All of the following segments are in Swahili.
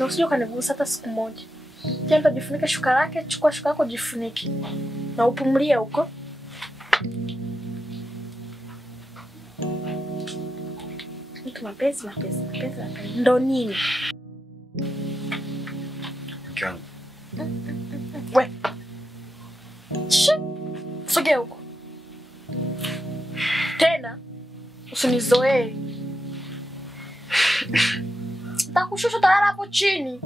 Na usije kanivusa hata siku moja. Tena jifunike shuka lake, chukua shuka yako jifunike. Na upumulie huko. Mtu mapenzi. Ndo nini? Kiangu. We. Sogea huko. Tena usinizoee. Nitakushusha talala hapo chini.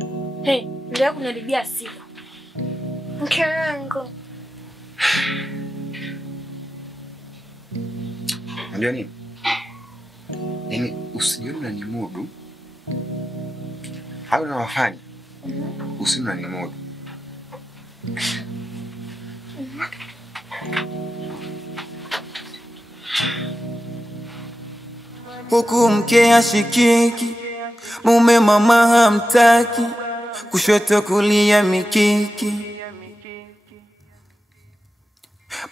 Ndio kuniharibia siku. Mke wangu. Ndio nini? Yaani usijione unanimudu. Au unawafanya? Usione unanimudu. Huku mke ashikiki, mume mama hamtaki, kushoto kulia mikiki,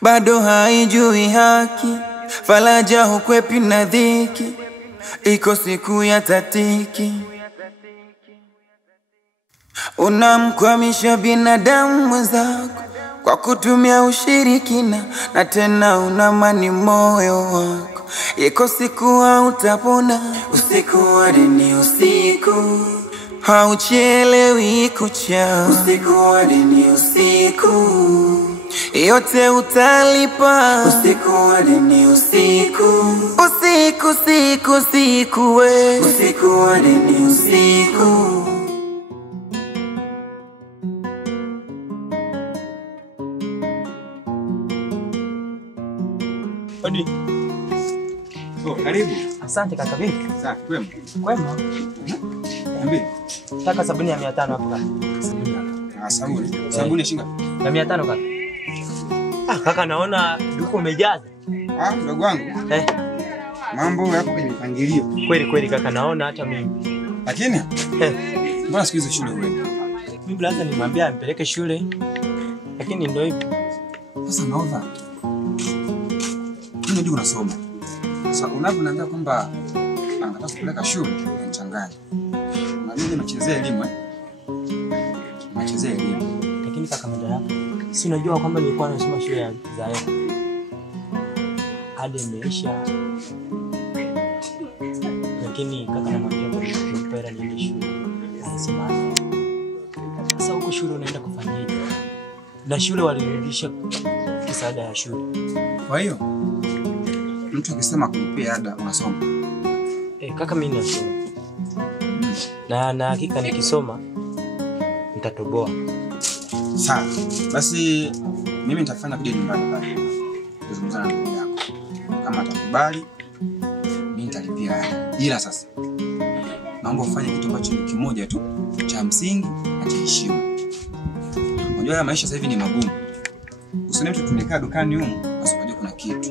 bado haijui haki, faraja hukwepi na dhiki, iko siku ya tatiki. Unamkwamisha binadamu mwenzako kwa kutumia ushirikina, na tena unamani moyo wako, iko siku hautapona. Usiku hadi ni usiku, hauchelewi kucha. Usiku hadi ni usiku, yote utalipa. Usiku hadi ni usiku, usiku we. Usiku hadi ni usiku. Odi. Karibu. Asante kaka, vipi? Safi, kwema. Kwema. Niambie. Taka sabuni ya 500 hapo kaka. Sabuni shinga. Ya 500 kaka. Kaka naona duko umejaza. Ndugu wangu. Mambo yako kwenye mpangilio. Kweli kaka, naona hata mimi. Lakini mbona siku hizo shule uende? Mimi lazima nimwambie ampeleke shule. Lakini ndio hivyo. Sasa naomba. Unajua unasoma. Sasa unaponiambia kwamba anataka kupeleka shule, unachanganya. Na mimi nimechezea elimu Nachezea elimu. Lakini kaka madaraka, si unajua kwamba nilikuwa nasoma shule ya Zaire. Hadi imeisha. Lakini kaka anamwambia kwa mpera niende shule. Anasema sasa huko shule unaenda kufanyaje? Na shule walirudisha kisaada ya shule. Kwa hiyo mtu akisema kulipia ada unasoma. Kaka mimi nasoma. Na hakika nikisoma nitatoboa. Sawa. Basi mimi nitafanya kuja nyumbani pale. Kuzungumza na ndugu yako. Kama atakubali mimi nitalipia ada. Ila sasa naomba ufanye kitu ambacho ni kimoja tu cha msingi na cha heshima. Unajua haya maisha sasa hivi ni magumu. Usione mtu tumekaa dukani huko basi unajua kuna kitu.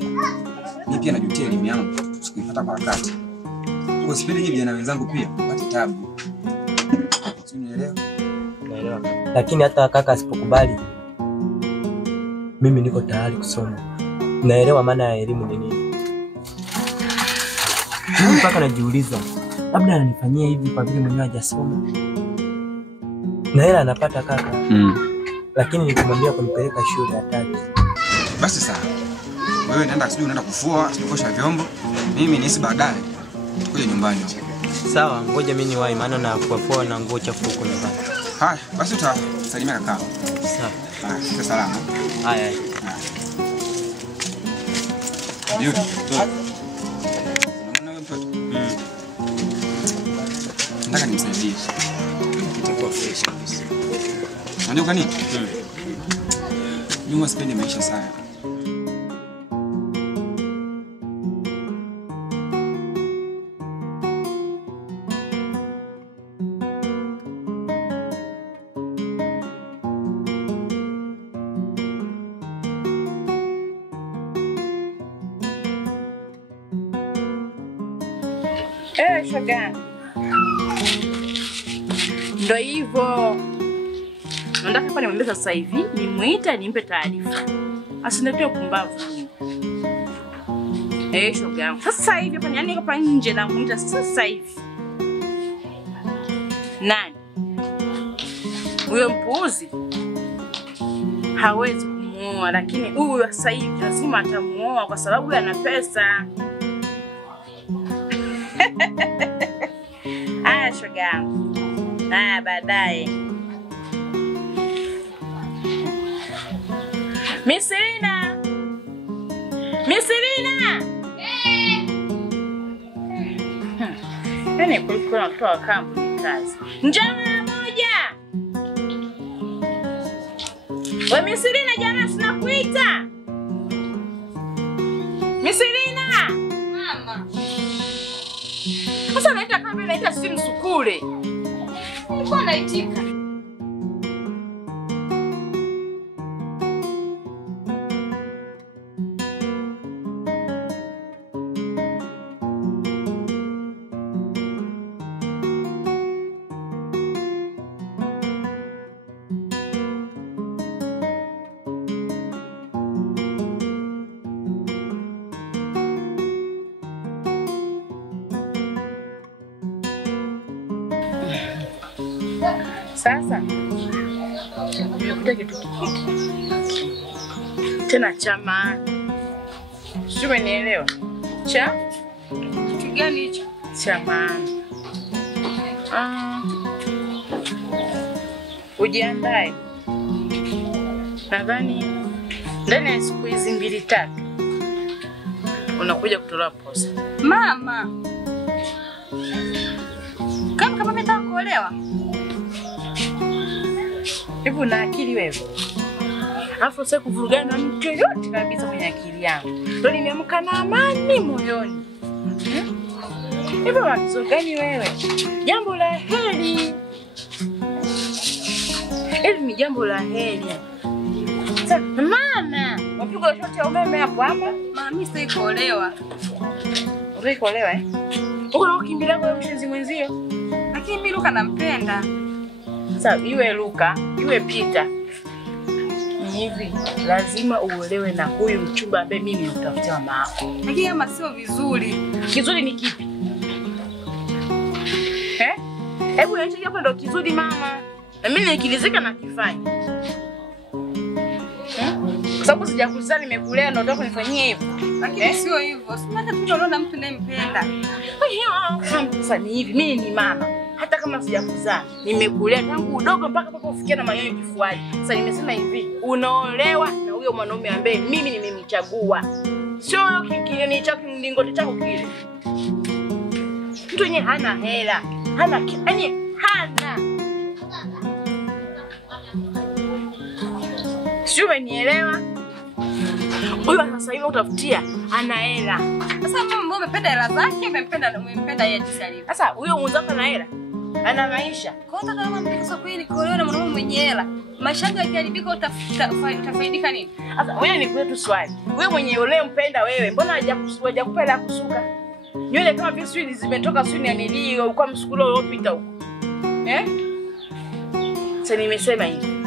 Mimi pia najutia elimu yangu sikuipata kwa wakati. Kwa sipendi hivi vijana wenzangu pia wapate tabu. Unielewa? Naelewa. Lakini hata kaka asipokubali, mimi niko tayari kusoma. Naelewa maana ya elimu ni nini. Mimi mpaka najiuliza, labda ananifanyia hivi kwa vile mwenyewe hajasoma. Na hela anapata kaka. Lakini nikamwambia kunipeleka shule hataki. Basi sawa. Wewe unaenda kufua, kukosha vyombo. Mimi nisi baadaye kuja nyumbani. Sawa, ngoja mimi niwahi maana na kufua na nguo chafu huko nyumbani. Haya, basi utasalimia kaka. Sawa. Sasa salama. Haya. Ndio. Unaona mtoto? Nataka nimsaidie. Itakuwa fresh kabisa. Unajua kwa nini? Mimi sipendi maisha sana. Shoga. Ndio hivyo. Nataka kwa nimwambie sasa hivi, nimuite nimpe taarifa. Asiniletee kumbavu. Shoga. Sasa hivi hapa nje na kumuita sasa hivi. Nani? Huyo mpuuzi hawezi kumuoa, lakini huyu sasa hivi lazima atamuoa kwa sababu ana pesa. Aya shoga yangu. Aya baadaye. Misirina! Misirina! Yaani kulikuwa na mtoto wa kampu ni kazi. Njoo mara moja! We Misirina jana sinakuita! Misirina! Mama. Sasa naita kama naita simu sukule. Nilikuwa naitika. Sasa nimekuta kitu tena cha maana. Sio umenielewa? Kitu gani hicho? Cha maana. Ujiandae. Nadhani ndani ya siku hizi 2-3 unakuja kutoa posa. Mama. Kama umetaka kuolewa? Hebu na akili wewe. Alafu sasa kuvurugana na mtu yote kabisa kwenye akili yangu. Ndio nimeamka na amani moyoni. Hebu wazo gani wewe? Jambo la heri. Hili ni jambo la heri. Sasa mama, wapiga shoti ya umeme hapo hapa? Mama mimi sitaki kuolewa. Unataka kuolewa eh? Uko na ukimbilia kwa mshenzi mwenzio. Lakini mimi Luka nampenda. Sasa iwe Luka, iwe Peter. Hivi lazima uolewe na huyu mchumba ambaye mimi nimtafutia mama yako. Lakini kama sio vizuri. Kizuri ni kipi? Hebu niache hapo ndo kizuri mama. Na mimi nikilizika na kifanya. Kwa sababu sijakuzaa nimekulea ndo unataka kunifanyia hivyo. Lakini sio hivyo. Si hata tunaona mtu anayempenda. Sasa ni hivi, mimi ni mama. Hata kama sijakuzaa, nimekulea tangu udogo mpaka paka ufikia na manyoya kifuani. Sasa nimesema hivi, unaolewa na huyo mwanaume ambaye mimi nimemchagua. Sio kile ni chako ndingoti chako kile. Mtu yenye hana hela, hana yaani hana. Sio umenielewa? Huyo sasa hivi utafutia ana hela. Sasa mama umependa hela zake, umempenda yeye tisali. Sasa huyo mwenzako ana hela. Ana maisha. Kwa hiyo kama mpika kweli kuolewa na mwanaume mwenye hela, maisha yako yakiharibika utafaidika nini? Sasa wewe ni kwetu swali. Wewe mwenye yule mpenda wewe, mbona hajakupa hela kusuka? Nywele kama vile swili zimetoka swili ya nilio uko msukulo uliopita huko. Sasa nimesema hivi.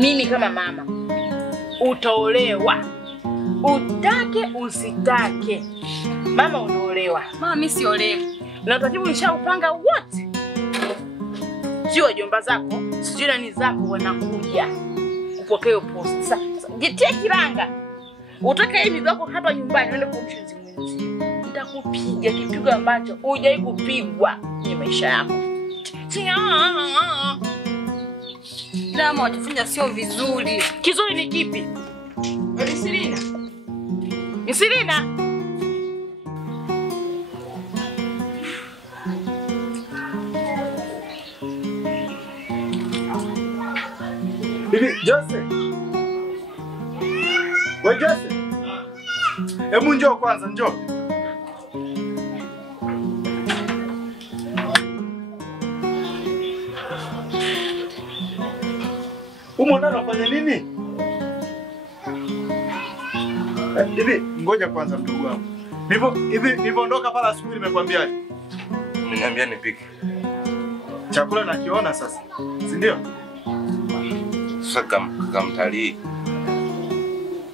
Mimi kama mama utaolewa. Utake usitake. Mama unaolewa. Mama mimi siolewi. Na utaratibu nishaupanga wote. Sio wajomba zako, sio nani zako wanakuja kupokea posta. Sasa jitie kiranga. Utoke hivi zako hapa nyumbani uende kwa mshenzi mwenzi. Nitakupiga kipigo ambacho hujai kupigwa kwenye maisha yako. Dama watafanya sio vizuri. Kizuri ni kipi? Misirina. Misirina. Bibi Jose. Wewe Jose. Hebu njoo kwanza, njoo. Umo ndani unafanya nini? Bibi, ngoja kwanza mdogo wangu. Nilivyoondoka pala asubuhi nimekwambiaje? Umeniambia nipike. Chakula nakiona sasa. Si ndio? Sasa kama mtalii.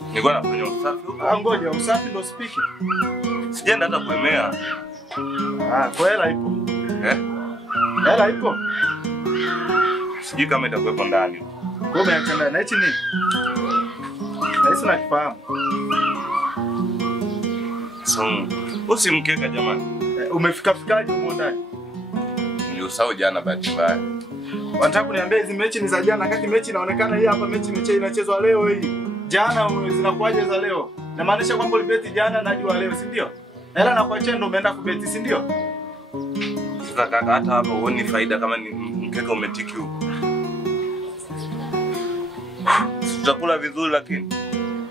Nilikuwa nafanya usafi huko. Ngoja, usafi ndo spike. Sijaenda hata kuemea. Kwa hela ipo. Eh? Hela ipo. Sijui kama itakuwepo ndani. Wewe umeacha ndani. Na hichi nini? Na hichi nakifahamu. So, usimkeka jamani. Umefikaje huko ndani? Niliusahau jana bahati mbaya. Wanataka kuniambia hizi mechi ni za jana, kati mechi inaonekana hii hapa mechi inachezwa leo hii. Jana zinakuaje za leo? Na maanisha kwamba ulibeti jana na jua leo, si ndio? Na hela nakuachia ndio umeenda kubeti, si ndio? Sasa kaka, hata hapo huoni faida kama ni mkeka umetiki huko. Tutakula vizuri lakini.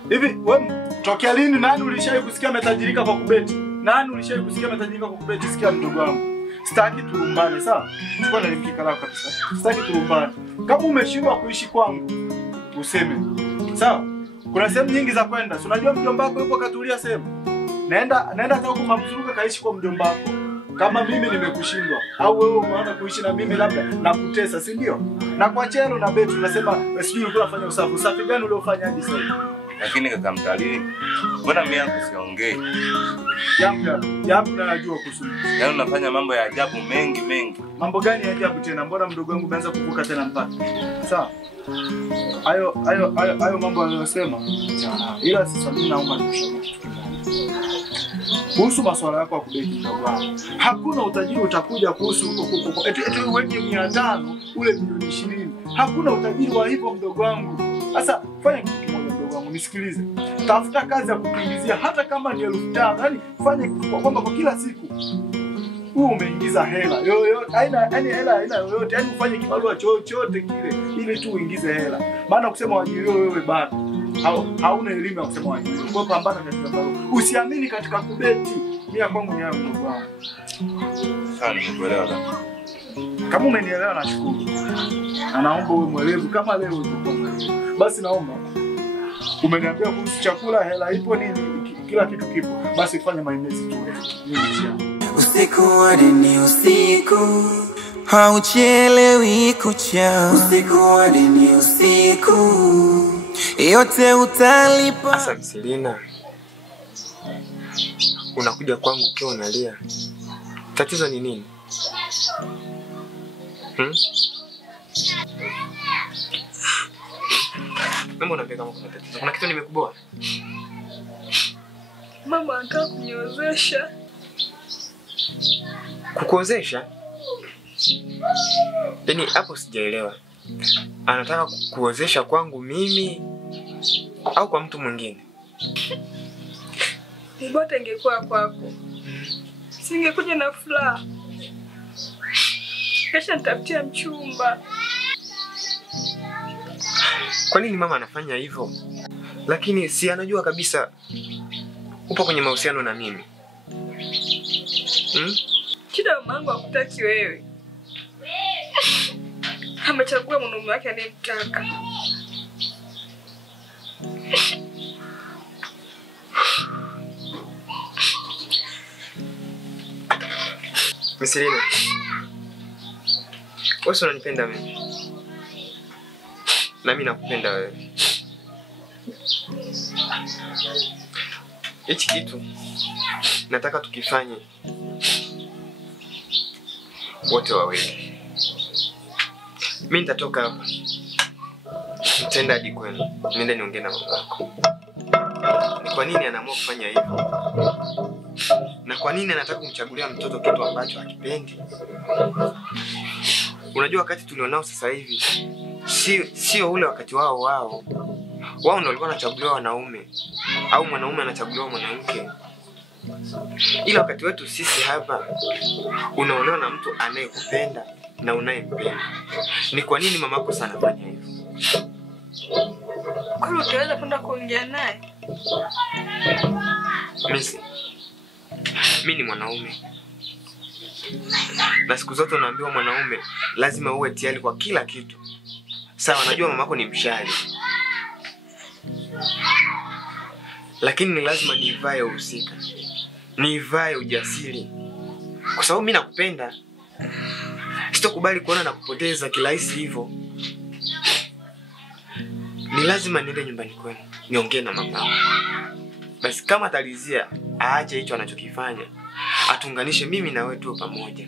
Hivi wewe tokea lini nani ulishawahi kusikia ametajirika kwa kubeti? Nani ulishawahi kusikia ametajirika kwa kubeti? Sikia mdogo wangu. Sitaki turumbane, sawa? Chukua na mkeka lako kabisa. Sitaki turumbane. Kama umeshindwa kuishi kwangu, useme. Sawa? Kuna sehemu nyingi za kwenda. Si unajua mjomba wako yupo katulia sehemu. Naenda hata huko mamzuruka kaishi kwa mjomba wako. Kama mimi nimekushindwa au wewe umeona kuishi na mimi labda na kutesa, si ndio? Na kwa chelo na betu unasema sijui ulikuwa unafanya usafi. Usafi gani uliofanya hadi sasa? Lakini kaka mtalii, mbona mimi yako siongei? Yapi najua kuhusu. Yaani unafanya mambo ya ajabu mengi. Mambo gani ya ajabu tena? Mbona mdogo wangu umeanza kuvuka tena mpaka? Sawa? Hayo mambo anayosema. Ila sasa mimi naomba nikushauri. Kuhusu masuala yako ya kubeti mdogo wangu. Hakuna utajiri utakuja kuhusu eti uweke 500 ule milioni 20. Hakuna utajiri wa hivyo mdogo wangu. Sasa fanya kitu kimoja mdogo wangu, nisikilize. Tafuta kazi ya kukuingizia hata kama ni 5,000. Yaani fanye kwamba kwa kila siku umeingiza hela. Yoyote, hela yoyote. Yaani ufanye kibarua chochote kile ili tu uingize hela. Maana kusema waajiriwe wewe bado hauna elimu ya kusema waajiriwe. Kwa pambana katika barua. Usiamini katika kubeti. Mimi kwangu ni yangu ndugu wangu. Sana nikuelewa kaka. Kama umenielewa nashukuru. Na naomba uwe mwelevu kama leo ulivyokuwa mwelevu. Basi naomba umeniambia kuhusu chakula, hela ipo nini, kila kitu kipo. Basi fanya maemezi tu wewe. Usiku hadi ni usiku, hauchelewi kucha. Usiku hadi ni usiku, yote utalipa. Asa Mselina, unakuja kwangu ukiwa unalia. Tatizo ni nini? Mama unambia kama kuna tatizo. Kuna kitu nimekuboa? Mama anataka kuniozesha. Kukuozesha? Yaani hapo sijaelewa. Anataka kukuozesha kwangu mimi au kwa mtu mwingine? Ni bora ingekuwa kwako. Singekuja na furaha. Kesha nitafutia mchumba. Kwa nini mama anafanya hivyo? Lakini si anajua kabisa upo kwenye mahusiano na mimi. Shida mamangu hakutaki wewe. Amechagua mwanaume wake anayemtaka. Mselina, wewe unanipenda mimi. Na mimi nakupenda wewe. Hichi kitu nataka tukifanye wote wawili. Mimi nitatoka hapa. Nitaenda hadi kwenu. Niende niongee na mama yako. Ni kwa nini anaamua kufanya hivyo? Na kwa nini anataka kumchagulia mtoto kitu ambacho hakipendi? Unajua wakati tulionao sasa hivi sio ule wakati wao. Wao ndio walikuwa wanachaguliwa wanaume au mwanaume anachaguliwa mwanamke. Ila wakati wetu sisi hapa unaolewa na mtu anayekupenda na unayempenda. Ni kwa nini mamako sana anafanya hivyo? Kwa hiyo utaweza kwenda kuongea naye? Mimi ni mwanaume. Na siku zote unaambiwa mwanaume lazima uwe tayari kwa kila kitu. Sawa, najua mamako ni mshari. Lakini ni lazima nivae uhusika. Nivae ujasiri. Kwa sababu mimi nakupenda. Sitokubali kuona na kupoteza kirahisi hivyo. Ni lazima niende nyumbani kwenu, niongee na mama. Basi kama atalizia, aache hicho anachokifanya. Atuunganishe mimi na wewe tu pamoja.